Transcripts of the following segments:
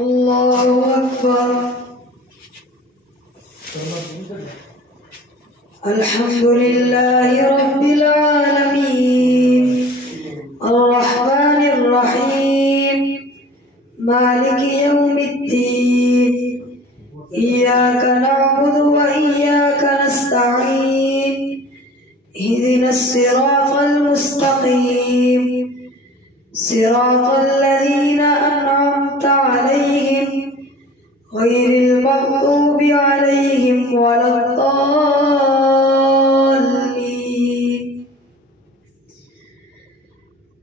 الله أكبر. الحمد لله رب العالمين الرحمن الرحيم مالك يوم الدين إياك نعبد وإياك نستعين اهدنا الصراط المستقيم صراط الذين أنعمت عليهم غير المغضوب عليهم ولا الضالين.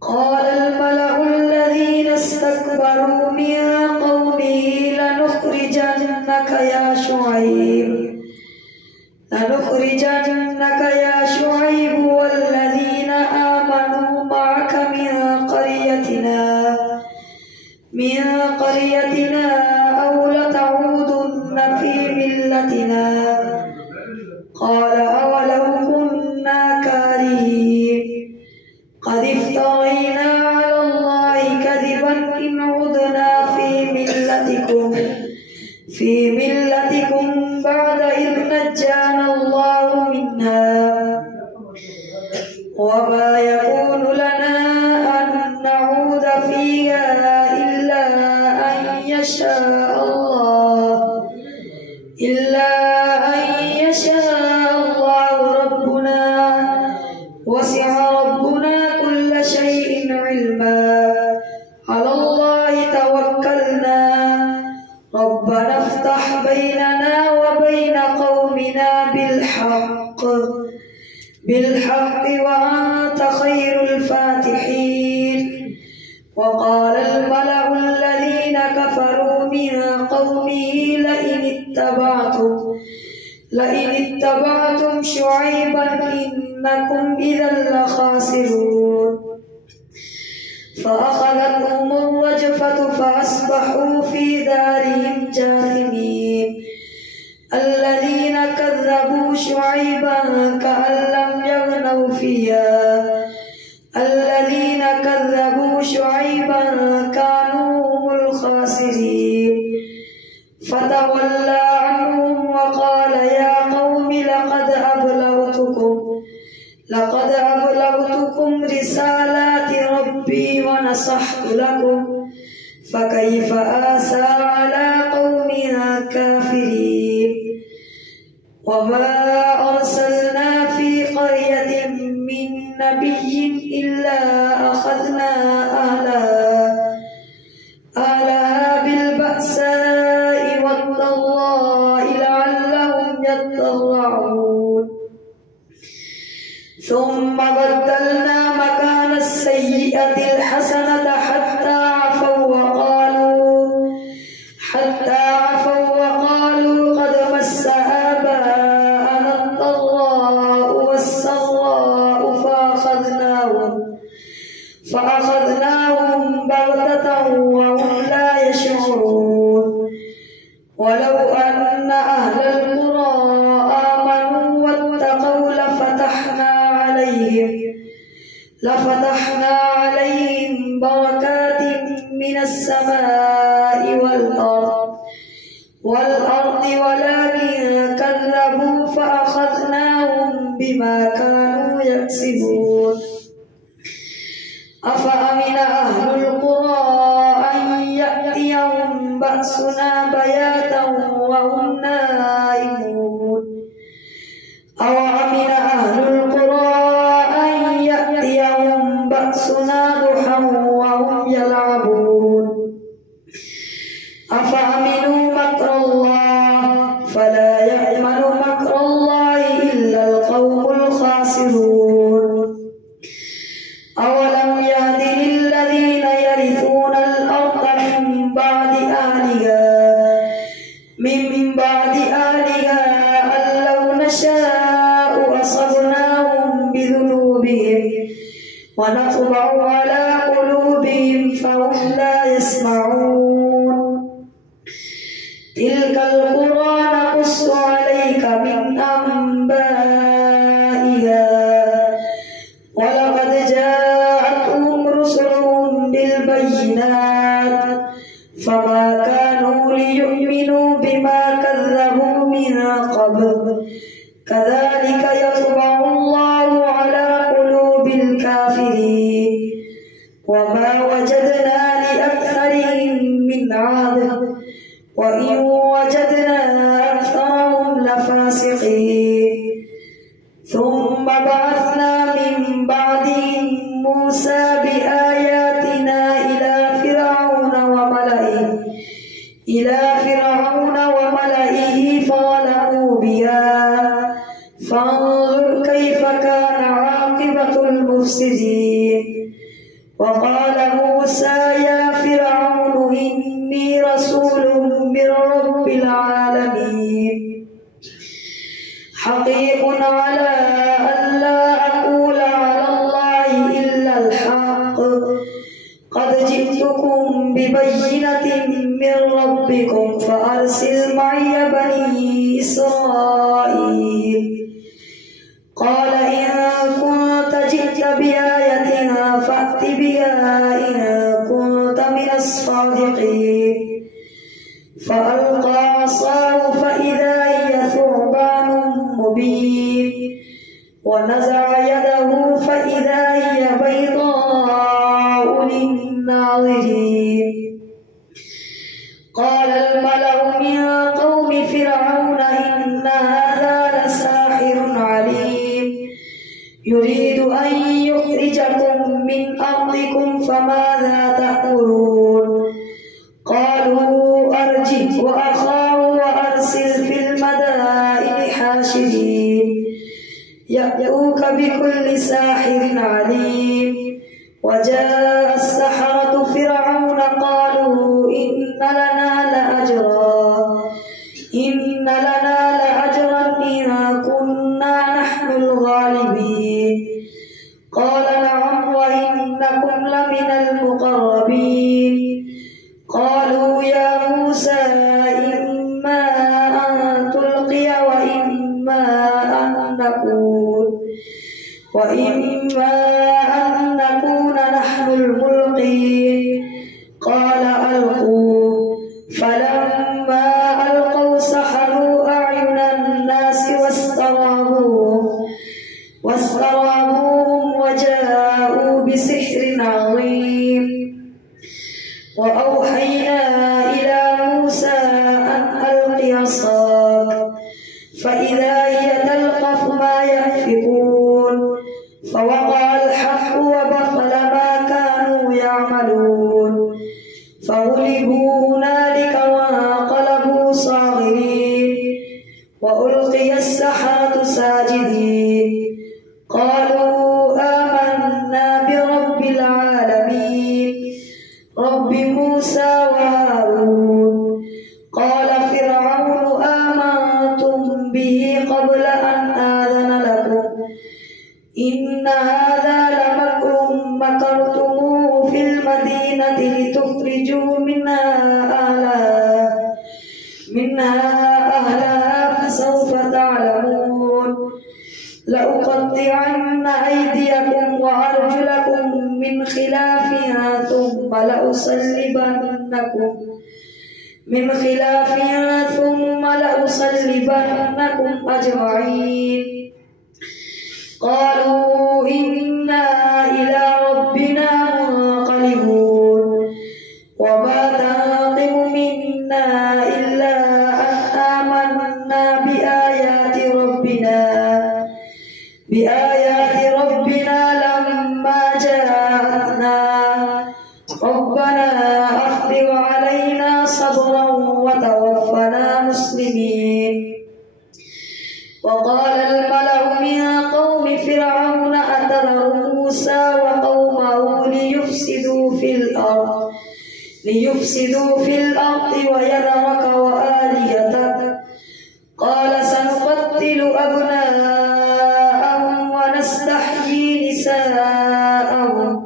قال الملأ الذين استكبروا من قومه لنخرجنك يا شعيب والذين آمنوا معك من قريتنا أو لتعودن في ملتنا. قال أولو كنا كارهين قد افترينا على الله كذبا إن عدنا في ملتكم بعد إذ نجانا الله منها وما يكون لنا أن نعود فيها إلا أن يشاء الله ربنا وسع ربنا كل شيء علما على الله توكلنا ربنا افتح بيننا وبين قومنا بالحق وأنت خير الفاتحين. وقال الملأ الذين كفروا من قومه لئن اتبعتم شعيبا إنكم إذا لخاسرون. فأخذتهم الرجفة فأصبحوا في دارهم جاثمين. الذين كذبوا شعيبا كأن لم يغنوا فيها الذين كذبوا شعيبا كانوا هم الخاسرين. فتولى عنهم وقال يا قوم لقد أبلغتكم رسالات ربي ونصحت لكم فكيف آسى على قوم كافرين. وما أرسلنا في قرية من نبي إلا أخذنا أهلها بالبأساء والضراء لعلهم يضرعون. ثم بدلنا مكان السيئة الحسنة حتى عفوا وقالوا قد مس آباءنا الضراء والسراء فأخذناهم بغتة وهم لا يشعرون. ولو أن أهل القرى آمنوا واتقوا لفتحنا عليهم بركات من السماء والأرض ولكن كذبوا فأخذناهم بما كانوا يكسبون. أفأمن أهل القرى أن يأتيهم بأسنا بياتا وهم نائمون. أوأمن أهل القرى أن يأتيهم بأسنا ضحى وهم يلعبون. أفأمنوا مكر الله فلا يأمن مكر الله إلا القوم الخاسرون. أولم يهد للذين يرثون الأرض من بعد أهلها أن لو نشاء أصبناهم بذنوبهم ونطبع على قلوبهم فهم لا يسمعون. تلك القرى نقص عليك من أنبائها ولقد جاءتهم رسلهم بالبينات فما كانوا ليؤمنوا بما كذبوا من قبل كذلك يطبع الله على قلوب الكافرين وما وجدنا لأكثرهم من عهد وإن وجدنا أكثرهم لفاسقين ثم بعثنا من بعدهم موسى بآياتنا إلى فرعون وملئه فظلموا بها فانظر كيف كان عاقبة المفسدين وقال موسى يا فرعون إني رسول من رب العالمين حقيق على ألا أقول على الله إلا الحق قد جئتكم ببينة من ربكم فأرسل معي بني إسرائيل قال إن كنت جئت بآية فأت بها إن كنت من الصادقين فألقى عصاه فإذا هي ثعبان مبين ونزع يده فإذا هي بيضاء للناظرين قال الملأ من قوم فرعون إن هذا لساحر عليم يريد أن يخرجكم من أرضكم فماذا تأمرون قالوا أرجه وأخاه وأرسل في المدائن حاشرين يأتوك بكل ساحر عليم وجاء السحرة فرعون قالوا إن لنا لأجرا إن كنا نحن الغالبين قال نعم وإنكم لمن المقربين قالوا يا موسى إما أن تلقي وإما أن نكون نحن الملقين قال ألقوا فلما ألقوا سحروا أعين الناس واسترهبوهم وجاءوا بسحر عظيم وأوحينا إلى موسى أن ألق عصاك فإذا هي تلقف ما يأفكون فوقع الحق وبطل ما كانوا يعملون فغلبوا هنالك وانقلبوا صاغرين وألقي السحرة ساجدين قالوا آمنا برب العالمين رب موسى وهارون قال فرعون آمنتم به قبل أن آذن لكم إن هذا لمكر مكرتموه في المدينة لتخرجوا منها أهلها فسوف تعلمون لأقطعن أيديكم وأرجلكم من خلاف ثم لأصلبنكم أجمعين قالوا إنا إلى ربنا منقلبون وما تنقم منا إلا أن آمنا بآيات ربنا لما جاءتنا ربنا أفرغ علينا صبرا وتوفنا مسلمين وقال الملأ من قوم فرعون أتذر موسى وقومه ليفسدوا في الأرض ويذرك وآلهتك قال سنقتل أبناءهم ونستحيي نساءهم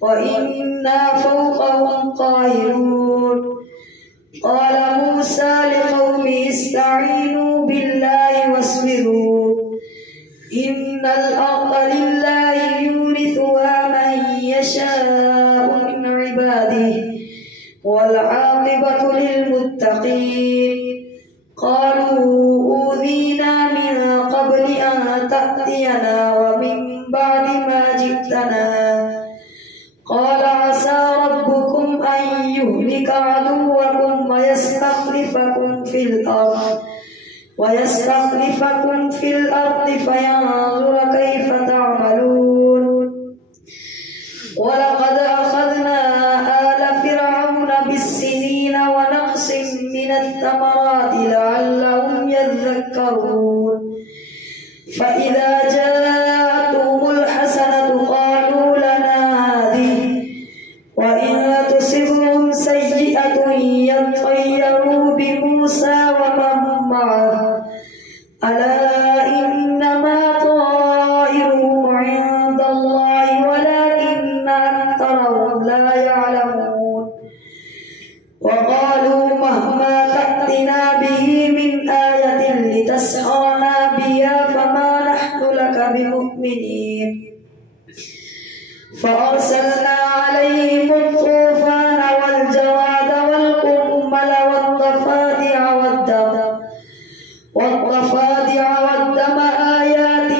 وإنا فوقهم قاهرون قال موسى لقومه استعينوا بالله واصبروا إن الأرض لله يورثها من يشاء من عباده والعاقبة للمتقين. قالوا أوذينا من قبل أن تأتينا ومن بعد ما جئتنا. قال عسى ربكم أن يهلك عدوكم ويستخلفكم في الأرض فينظر كيف تعملون. ولقد أخذنا آل فرعون بالسنين ونقص من الثمرات لعلهم يذكرون. فإذا جاءتهم الحسنة قالوا لنا هذه وإن تصبهم سيئة يطيروا بموسى ومن معه ألا إنما طائرهم عند الله ولكن أكثرهم لا يعلمون. وقالوا مهما تأتنا به من آية لتسحرنا بها فما نحن لك بمؤمنين. فأرسلنا عليهم الطوفان والجراد والقمل والضفادع والدم آيات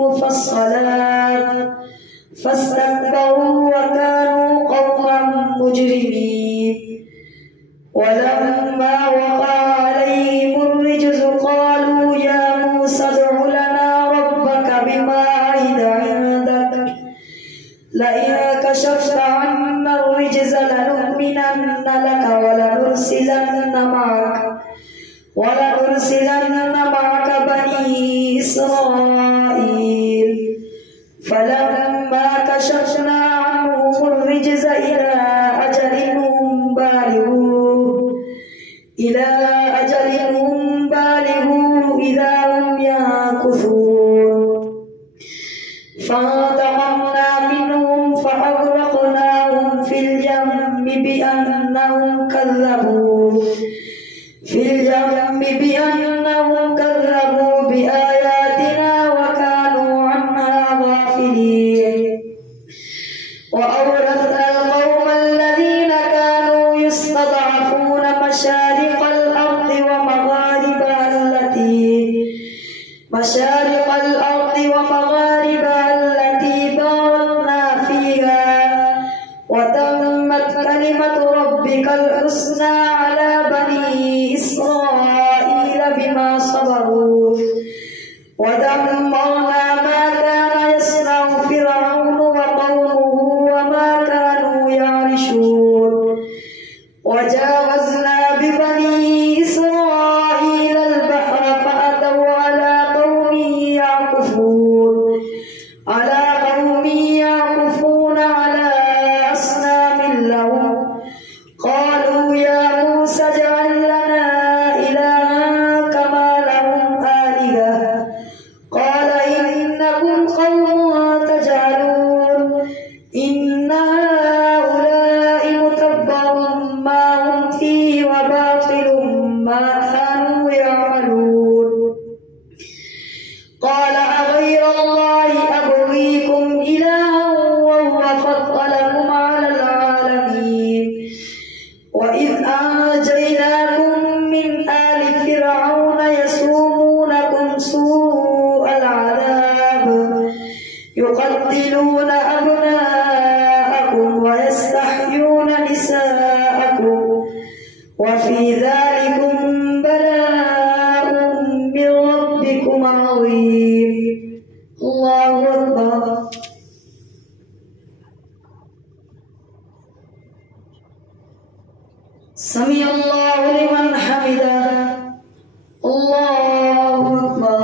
مفصلات فاستكبروا وكانوا قوما مجرمين. ولما وقع عليهم الرجز قالوا يا موسى ادع لنا ربك بما عهد عندك لئن كشفت عنا الرجز لنؤمنن لك ولنرسلن معك بني إسرائيل. فلما كشفنا عنهم الرجز إلى أجل هم بالغوه إذا هم ينكثون. فانتقمنا منهم فأغرقناهم في اليم بأنهم كذبوا بآياتنا وكانوا عنها غافلين. وأورثنا القوم الذين كانوا يستضعفون مشارق الأرض ومغاربها التي باركنا فيها وتمت كلمة ربك الحسنى على بني إسرائيل بما صبروا ودمرنا ما كان يصنع فرعون وقومه وما كانوا يعرشون. وجاوزنا ببني إسرائيل البحر فأتوا على قوم يعكفون على أصنام لهم. قالوا يا موسى اجعل لنا إلها كما لهم آلهة. قال إنكم قوم تجهلون. إن هؤلاء متبر ما هم فيه وباطل ما كانوا يعملون. قال أغير الله أبغيكم إلها وهو فضلكم على العالمين. وإذ أنجيناكم من آل فرعون يسومونكم سوء العذاب يقتلون أبناءكم ويستحيون نساءكم وفي ذلكم بلاء من ربكم عظيم. الله أكبر. سمع الله لمن حمده. الله أكبر.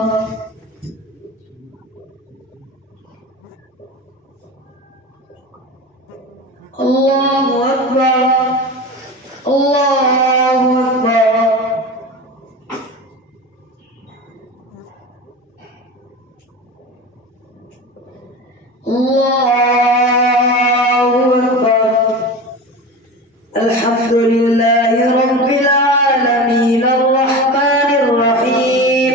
الله أكبر. الله أكبر. الله أكبر. الحمد لله رب العالمين الرحمن الرحيم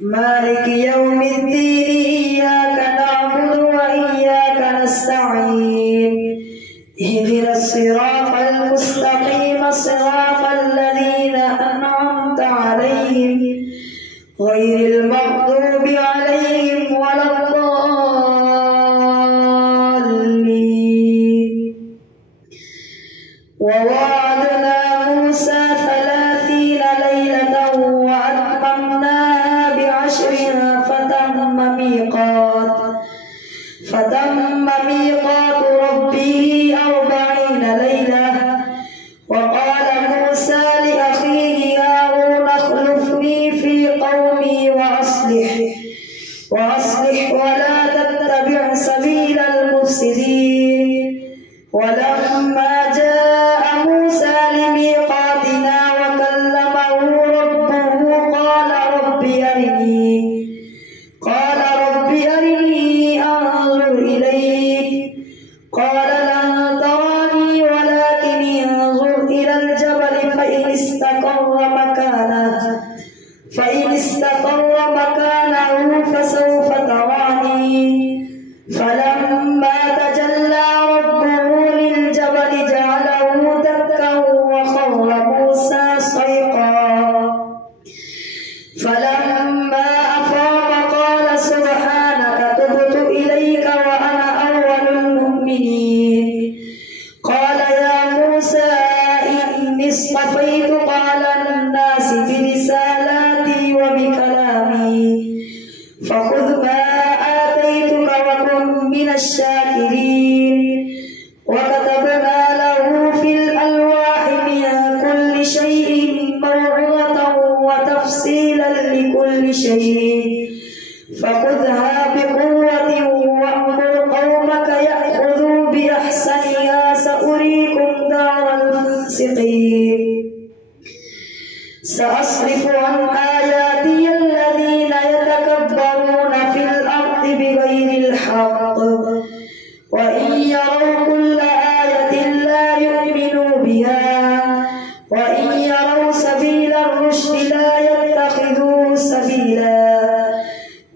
مالك يوم الدين. إياك نعبد وإياك نستعين. اهدنا الصراط المستقيم صراط الذين أنعمت عليهم غير المغضوب عليهم ولا الضالين. ووعدنا موسى 30 ليلة وأتممناها ب10 فتم ميقات ربه 40 ليلة. وقال موسى لأخيه هارون اخلفني في قومي وأصلح ولا تتبع سبيل المفسدين. ولما جاء موسى لميقاتنا وكلمه ربه قال رب أرني أنظر إليك. قال لن تراني ولكن انظر إلى الجبل فإن استقر مكانه فسوف تراني. فلما تجلى ربه للجبل جعله دكا وخر موسى صيقا. فلما أفاق قال سبحانك تبت إليك وأنا أول المؤمنين. قال يا موسى إني اصطفيتك على الناس برسالاتي وبكلامي فخذ ما آتيتك وكن من الشاكرين. وكتبنا له في الألواح من كل شيء موعظة وتفصيلا لكل شيء فخذها بقوة وأمر قومك يأخذوا بأحسنها سأريكم دار الفاسقين. سأصرف عن آياتي الذين يتكبرون في الأرض بغير الحق وإن يروا كل آية لا يؤمنوا بها وإن يروا سبيل الرشد لا يتخذوه سبيلا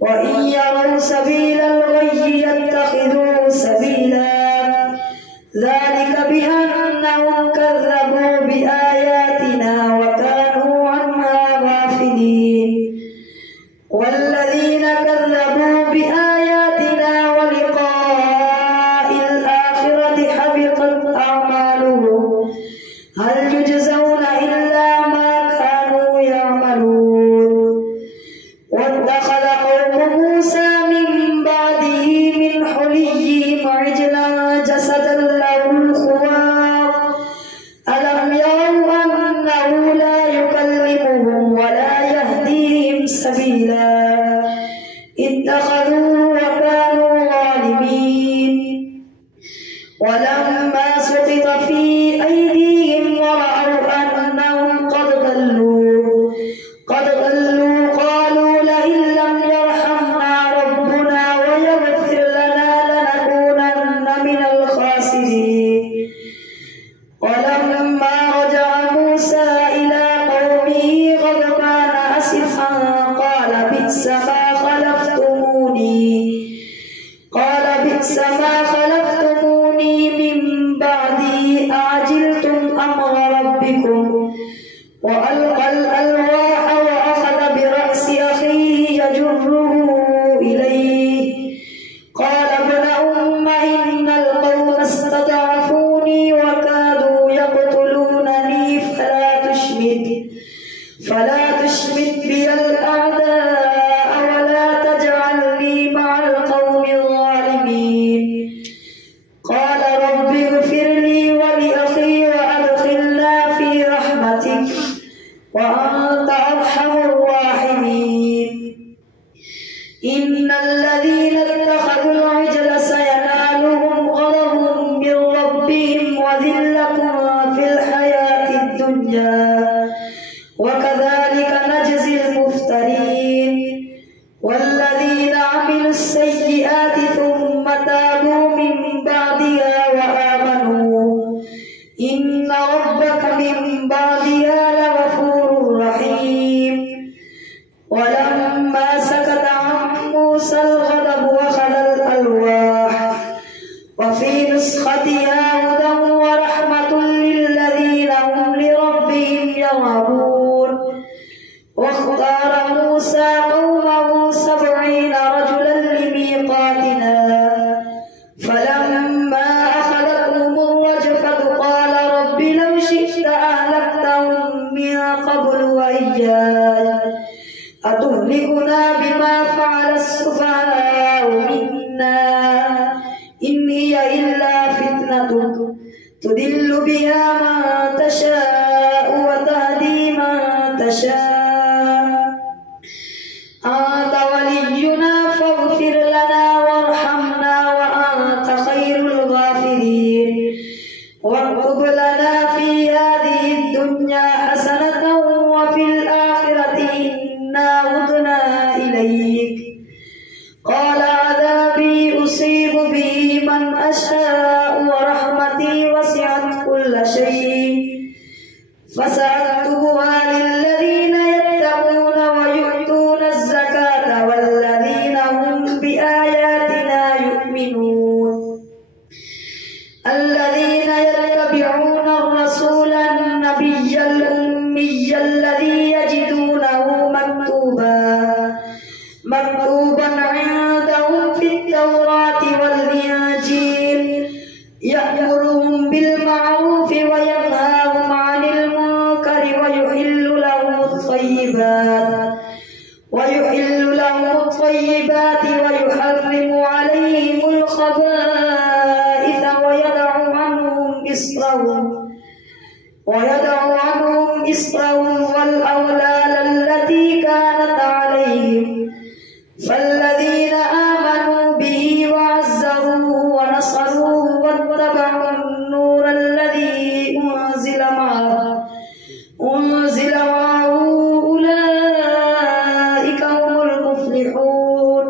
وإن يروا سبيل الغي يتخذوه سبيلا. ذلك بأنهم كذبوا بآياتنا وكانوا عنها غافلين. والذين كذبوا بآياتنا ولقاء الآخرة حبطت أعمالهم هل يجزون إلا ما كانوا يعملون. واتخذ قوم موسى من بعده من حليهم عجلا جسدا له خوار ألم يروا أنه لا يكلمهم ولا يهديهم سبيلا اتخذوه وكانوا ظالمين. ولما سقط في أيديهم ورأوا أنهم قد ضلوا قالوا لئن لم يرحمنا ربنا ويغفر لنا لنكونن من الخاسرين. ولما رجع موسى إلى قومه غضبان أسفا قال بئس ما خلفتموني من بعدي أعجلتم أمر ربكم. وألقى الألواح وأخذ برأس أخيه يجره إليه. قال ابن أم إن القوم استضعفوني وكادوا يقتلونني فلا تشمت بي الأعداء ولا تجعلني مع القوم الظالمين. قال رب اغفر لي ولأخي وأدخلنا في رحمتك وأنت أرحم الراحمين. إن الذين اتخذوا العجل سينالهم غضب من ربهم وذلة في الحياة الدنيا وكذلك نجزي المفترين. والذين عملوا السيئات ثم تابوا من بعدها وآمنوا إن ربك من بعدها لغفور رحيم. ولما سكت عن موسى الغضب وأخذ الألواح وفي نسختها هدى ورحمة تضل بها من تشاء وتهدي من تشاء أنت ولينا فاغفر لنا وارحمنا وأنت خير الغافرين واكتب لنا في هذه الدنيا حسنة وفي الآخرة إنا هدنا إليك قال عذابي أصيب به من أشاء ورحمتي وسعت كل شيء فسأكتبها للذين يتقون ويؤتون الزكاة والذين هم بآياتنا يؤمنون الذين يتبعون الرسول النبي الأمي الذي يجدونه مكتوبا عندهم في التوراة والإنجيل يأمرهم بالمعروف وينهاهم عن المنكر ويحل لهم الطيبات ويحرم عليهم الخبائث ويدع عنهم إصرهم والأغلال التي كانت عليهم فالذين آمنوا به وعزروه ونصروه واتبعوا النور الذي أنزل معه أولئك هم المفلحون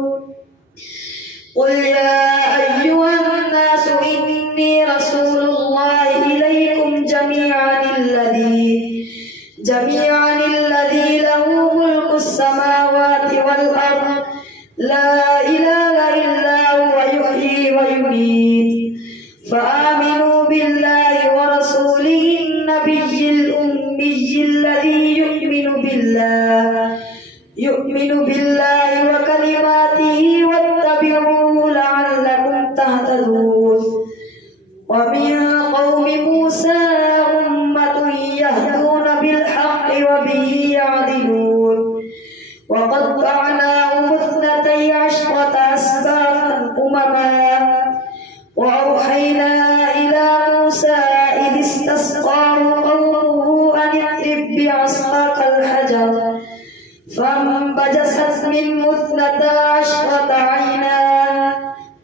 قل يا أيها الناس إني رسول الله إليكم جميعا الذي له ملك السماوات والأرض لا إله إلا هو يحيي ويميت فآمنوا بالله ورسوله النبي الأمي الذي يؤمن بالله وكلماته واتبعوه لعلكم تهتدون ومن قوم موسى أمة يهدون بالحق وبه يعدلون وقطعناهم 12 أسباطا أمما وأوحينا إلى موسى إذ استسقاه قومه أن اضرب بعصاك الحجر فانبجست منه 12 عينا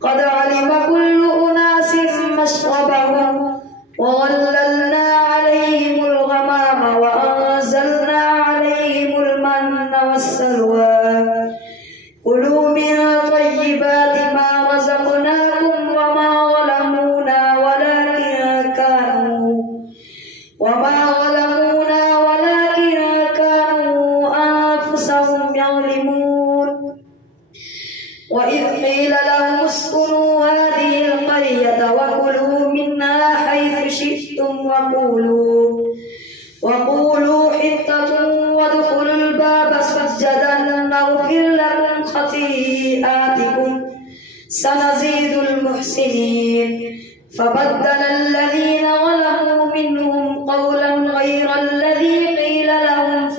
قد علم كل أناس مشربهم وظللنا عليهم الغمام وأنزلنا عليهم المن والسلوى كلوا من طيبات ما رزقناكم وما ظلمونا ولكن كانوا أنفسهم يظلمون وإذ قيل لهم اسكنوا هذه القرية وكلوا منها حيث شئتم وقولوا حطة وادخلوا الباب سجدا نغفر لكم خطيئاتكم سنزيد المحسنين فبدل الذين ظلموا منهم قولا غير الذي قيل لهم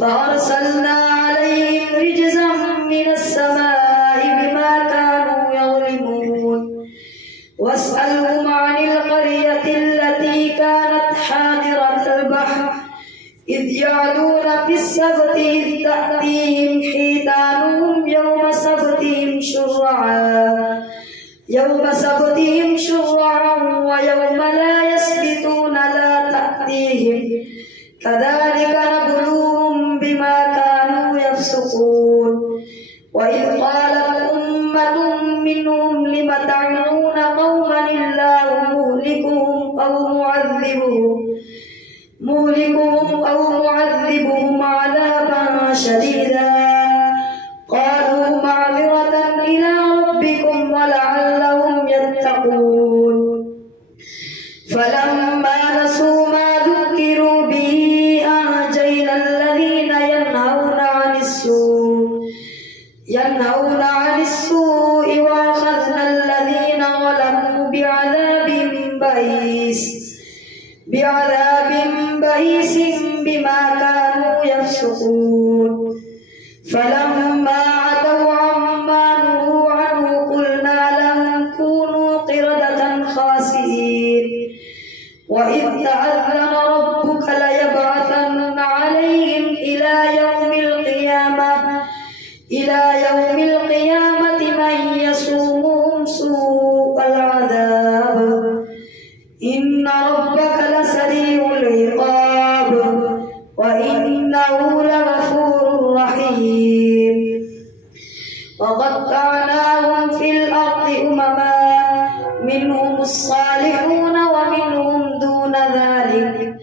فأرسلنا عليهم رجزا من السماء بما كانوا يظلمون واسألهم عن القرية التي كانت حاضرة البحر إذ يعدون في السبت إذ تأتيهم حيتانهم يوم سبتهم شرعا ويوم لا يسبتون لا تأتيهم كذلك نبلوهم بما كانوا يفسقون وإذ قالت أمة منهم لم تعظون قوما الله مهلكهم أو معذبهم عذابا شديدا قالوا معذرة إلى ربكم ولعلهم يتقون فلما نسوا ما ذكروا به أنجينا الذين ينهون عن السوء وأخذنا الذين ظلموا بعذاب بئيس بما كانوا يفسقون فلما عتوا عما نهوا عنه قلنا لهم كونوا قردة خاسئين الخاسئين وإذ تأذن ربك ليبعثن عليهم إلى يوم القيامة من يسومهم سوء العذاب إن ربك لسريع العقاب وإنه لغفور رحيم وقطعناهم في الأرض أمما منهم الصالحون ومنهم دون ذلك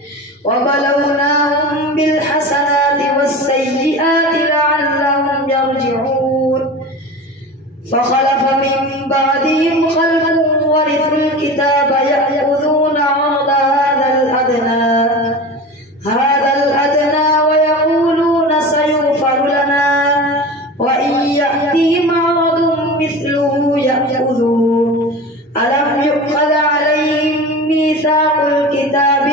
وبلوناهم بالحسنات والسيئات لعلهم يرجعون فخلف من بعدهم خلف ورثوا الكتاب يأخذون عرض هذا الأدنى ويقولون سيغفر لنا وإن يأتهم عرض مثله يأخذوه ألم يؤخذ عليهم ميثاق الكتاب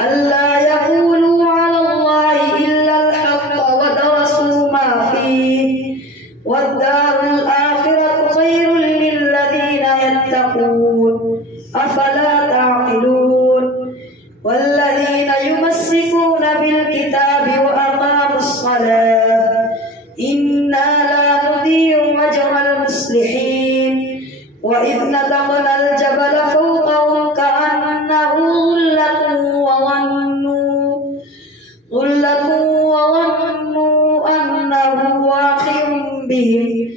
ألا يقولوا على الله إلا الحق ودرسوا ما فيه والدار الآخرة خير للذين يتقون أفلا تعقلون والذين يمسكون بالكتاب وأقاموا الصلاة إنا لا نضيع أجر المصلحين وإذ نتقنا الجبل فوقهم كأنه ظلة وظنوا أنه واقع بهم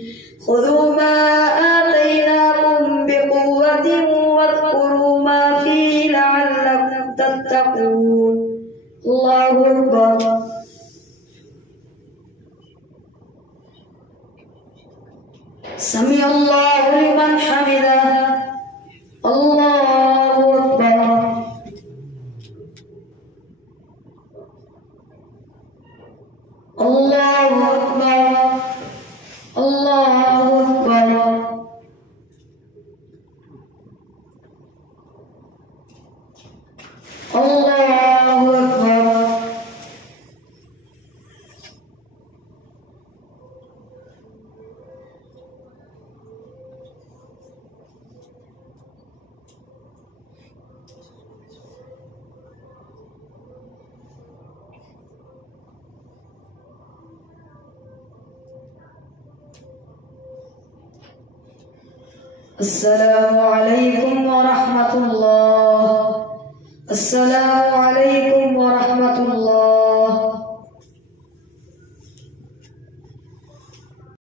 خذوا ما آتيناكم بقوة واذكروا ما فيه لعلكم تتقون الله أكبر سمع الله لمن حمده الله أكبر الله أكبر الله أكبر الله أكبر السلام عليكم ورحمة الله. السلام عليكم ورحمة الله.